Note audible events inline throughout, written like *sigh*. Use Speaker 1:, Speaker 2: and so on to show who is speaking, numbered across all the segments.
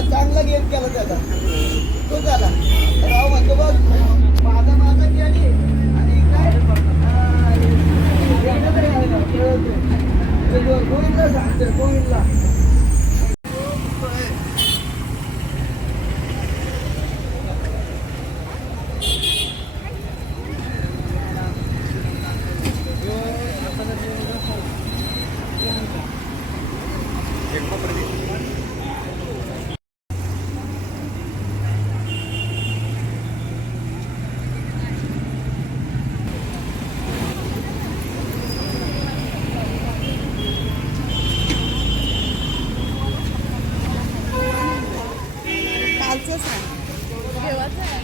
Speaker 1: चांगला गेम केला त्याचा तो झाला राव म्हणतो बघ 资产给我看。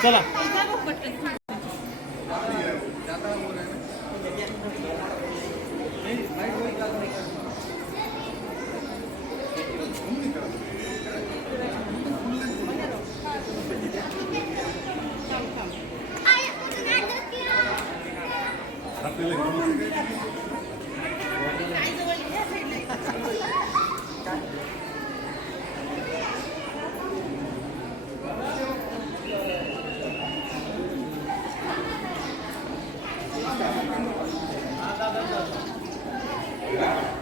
Speaker 1: 真的。Yeah. *laughs*